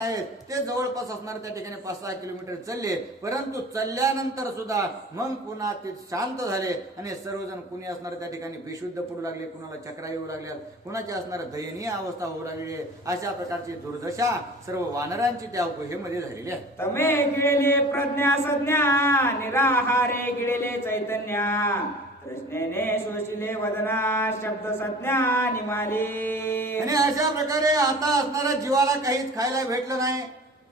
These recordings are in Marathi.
आहेत ते जवळपास असणार त्या ठिकाणी 5-6 किलोमीटर चालले, परंतु चालल्यानंतर सुद्धा मग पुन्हा ते शांत झाले आणि सर्वजण कुणी असणार त्या ठिकाणी बेशुद्ध पडू लागले, कुणाला चक्रा येऊ लागल्या, कुणाची असणार दयनीय अवस्था होऊ लागली। अशा प्रकारची दुर्दशा सर्व वानरांची त्या गुहेमध्ये झालेली आहे। तमे गिळले प्रज्ञा संज्ञा निराहारे गिळले चैतन्य कृष्णेने शोषिले वदना शब्द संज्ञा निमाली। आणि अशा प्रकारे आता असणाऱ्या जीवाला काहीच खायला भेटलं नाही,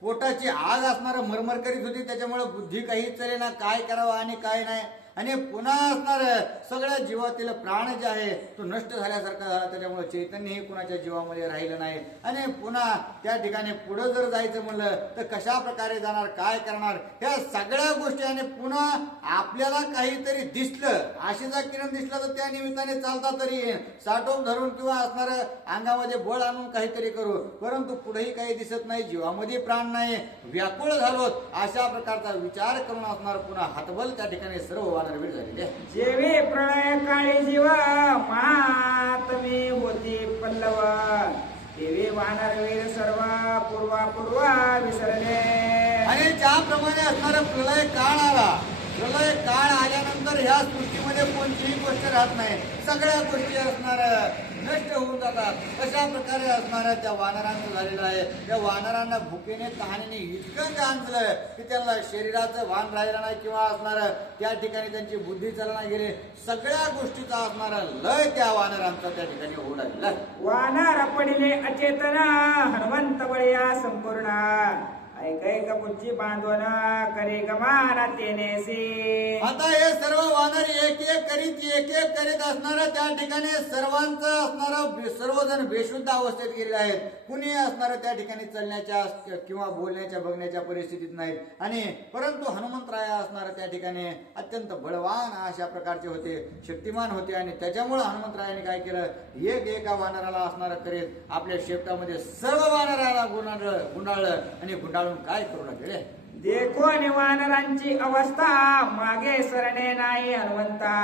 पोटाची आग असणार मरमर करीत होती, त्याच्यामुळे बुद्धी काहीच चालेना काय करावं आणि काय नाही। आणि पुन्हा असणार सगळ्या जीवातील प्राण जे आहे तो नष्ट झाल्यासारखा झाला, त्याच्यामुळे चैतन्यही कुणाच्या जीवामध्ये राहिलं नाही। आणि पुन्हा त्या ठिकाणी पुढे जर जायचं म्हणलं तर कशा प्रकारे जाणार, काय करणार, ह्या सगळ्या गोष्टी। आणि पुन्हा आपल्याला काहीतरी दिसलं, आशेचा किरण दिसला तर त्या निमित्ताने चालता तरी साठवून धरून किंवा असणार अंगामध्ये बळ आणून काहीतरी करू, परंतु पुढेही काही दिसत नाही, जीवामध्ये प्राण नाही, व्याकुळ झालो। अशा प्रकारचा विचार करून असणार पुन्हा हातबल त्या ठिकाणी सर्व वानरवीर झालेले। जेवे प्रळय काळी जीव महात्मे होती पल्लव देवे वानरवीर सर्व पूर्वा विसरले। आणि ज्याप्रमाणे असणारा प्रलय काळ आला, प्रलय काळ आल्यानंतर ह्या सृष्टीमध्ये कोणतीही गोष्ट राहत नाही, सगळ्या गोष्टी असणार नष्ट होऊन जातात। अशा प्रकारे असणाऱ्या त्या वानरांचं झालेलं आहे। त्या वानरांना भुकेने तहानेने इतकं गांजलं की त्यांना शरीराचं भान राहिलं नाही किंवा असणार त्या ठिकाणी त्यांची बुद्धी चालना गेली, सगळ्या गोष्टीचा असणारा लय त्या वानरांचा त्या ठिकाणी होऊ लागला। वानर पडिले अचेतन हनुमंत बळिया संपूर्ण ऐकैक बुद्धी बांधून करे गमाना तेनेसी। आता हे सर्व वानर एक एक करीत असणारा त्या ठिकाणी सर्वांचं असणारं सर्वजण बेशुद्ध अवस्थेत गेलेले आहेत। कुणी असणारं त्या ठिकाणी चालण्याच्या किंवा बोलण्याच्या बघण्याच्या परिस्थितीत नाहीत। आणि परंतु हनुमंतराया असणारं त्या ठिकाणी अत्यंत बळवान अशा प्रकारचे होते, शक्तिमान होते। आणि त्याच्यामुळे हनुमंतरायाने काय केलं, एका वानराला असणारं करीत आपल्या शेपटामध्ये सर्व वानराला गुंडाळलं आणि गुंडाळून काय करू लागले। देखो वानरांची अवस्था मागे सरणे नाही हनुमंता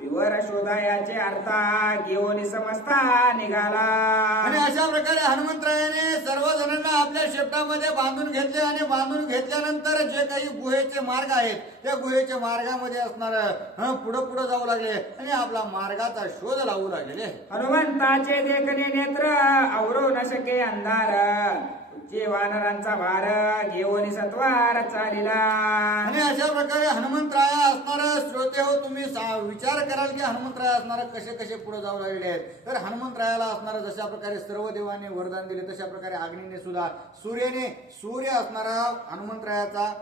विवर शोधायाचे अर्था घेऊन समजता निघाला। आणि अशा प्रकारे हनुमंतरायाने सर्व जणांना आपल्या शेपटामध्ये बांधून घेतले आणि बांधून घेतल्यानंतर जे काही गुहेचे मार्ग आहेत त्या गुहेच्या मार्गामध्ये असणार पुढे जाऊ लागले आणि आपला मार्गाचा शोध लावू लागले। हनुमंताचे देखणे नेत्र आवरू न शके अंधार जे वानरांचा भार घेऊन सत्वार चालिला। आणि अशा प्रकारे हनुमंतराया असणार श्रोते हो, तुम्ही विचार कराल की हनुमंतराया असणार कसे कसे पुढे जाऊ लागले आहेत। तर हनुमंतरायाला असणार जशा प्रकारे सर्व देवांनी वरदान दिले तशा प्रकारे अग्नीने सुद्धा सूर्य असणारा हनुमंतरायाचा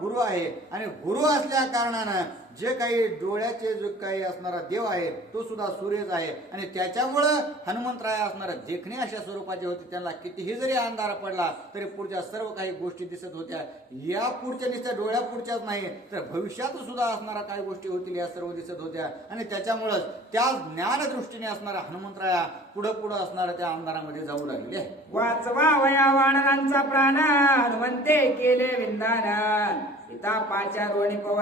गुरु आहे। आणि गुरु असल्या कारणानं जे काही डोळ्याचे जो काही असणारा देव आहे तो सुद्धा सूर्यच आहे। आणि त्याच्यामुळं हनुमंतराय असणारा देखणे अशा स्वरूपाचे होते, त्यांना कितीही जरी अंधार पडला तरी पुढच्या सर्व काही गोष्टी दिसत होत्या। या पुढच्या नुसत्या डोळ्या पुढच्याच नाही तर भविष्यात सुद्धा असणारा काही गोष्टी होतील या सर्व दिसत होत्या। आणि त्याच्यामुळंच त्या ज्ञान दृष्टीने असणारा हनुमंतराया पुढे असणाऱ्या त्या अंधारामध्ये जाऊ लागले। वाचवा वया वानरांचा प्राण हनुमंते केले विंदान सीता पाच्या रोणी पवन